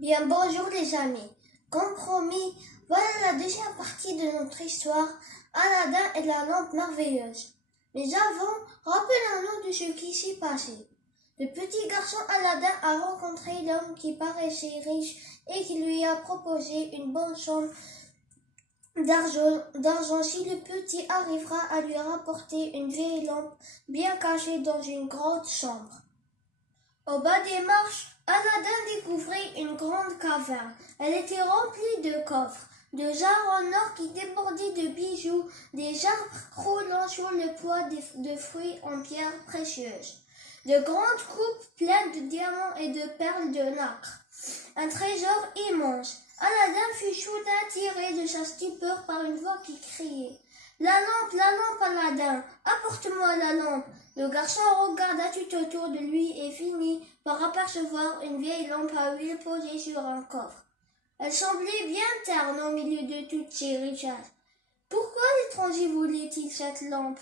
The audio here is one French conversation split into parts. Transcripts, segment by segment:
Bien, bonjour les amis. Comme promis, voilà la deuxième partie de notre histoire, Aladdin et la lampe merveilleuse. Mais avant, rappelons-nous de ce qui s'est passé. Le petit garçon Aladdin a rencontré l'homme qui paraissait riche et qui lui a proposé une bonne somme d'argent si le petit arrivera à lui rapporter une vieille lampe bien cachée dans une grande chambre. Au bas des marches, Aladdin découvrit une grande caverne. Elle était remplie de coffres, de jarres en or qui débordaient de bijoux, des arbres roulant sur le poids de fruits en pierres précieuses, de grandes coupes pleines de diamants et de perles de nacre. Un trésor immense. Aladdin fut soudain tiré de sa stupeur par une voix qui criait « La lampe, Aladdin, apporte-moi la lampe !» Le garçon regarda tout autour de lui et finit par apercevoir une vieille lampe à huile posée sur un coffre. Elle semblait bien terne au milieu de toutes ces richesses. Pourquoi l'étranger voulait-il cette lampe?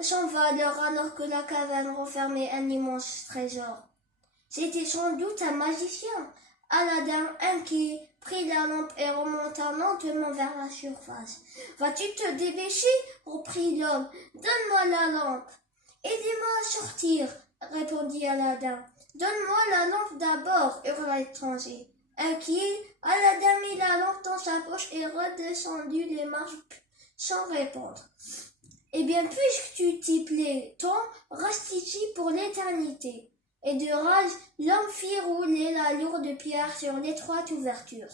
S'en va alors que la caverne renfermait un immense trésor. C'était sans doute un magicien. Aladdin, inquiet, prit la lampe et remonta lentement vers la surface. « Vas-tu te dépêcher ?» reprit l'homme. « Donne-moi la lampe. »« Aidez-moi à sortir, » répondit Aladdin. « Donne-moi la lampe d'abord, » hurla l'étranger. Inquiet, Aladdin mit la lampe dans sa poche et redescendit les marches sans répondre. « Eh bien, puisque tu t'y plais tant, reste ici pour l'éternité. » Et de rage, l'homme fit rouler la lourde pierre sur l'étroite ouverture.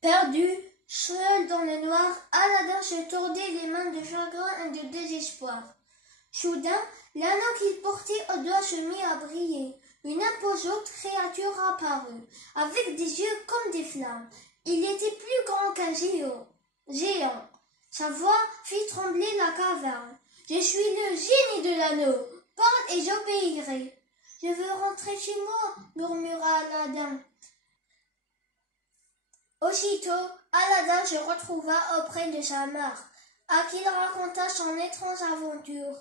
Perdu, seul dans le noir, Aladdin se tordait les mains de chagrin et de désespoir. Soudain, l'anneau qu'il portait au doigt se mit à briller. Une imposante créature apparut, avec des yeux comme des flammes. Il était plus grand qu'un géant. Sa voix fit trembler la caverne. « Je suis le génie de l'anneau. Parle et j'obéirai. »« Je veux rentrer chez moi, » murmura Aladdin. Aussitôt, Aladdin se retrouva auprès de sa mère, à qui il raconta son étrange aventure.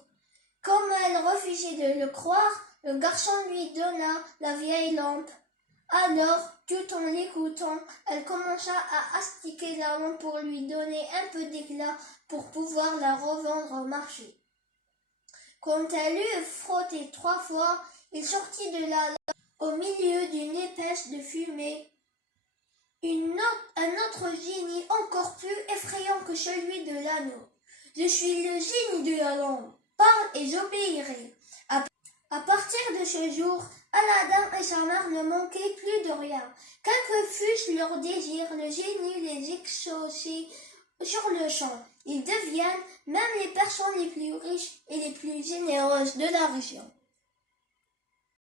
Comme elle refusait de le croire, le garçon lui donna la vieille lampe. Alors, tout en l'écoutant, elle commença à astiquer la lampe pour lui donner un peu d'éclat pour pouvoir la revendre au marché. Quand elle eut frotté 3 fois, il sortit de la lampe au milieu d'une épaisse de fumée. Un autre génie encore plus effrayant que celui de l'anneau. « Je suis le génie de la lampe. Parle et j'obéirai. » À partir de ce jour, Aladdin et sa mère ne manquaient plus de rien. Quels que fussent leurs désirs, le génie les exauçait sur le champ. Ils deviennent même les personnes les plus riches et les plus généreuses de la région.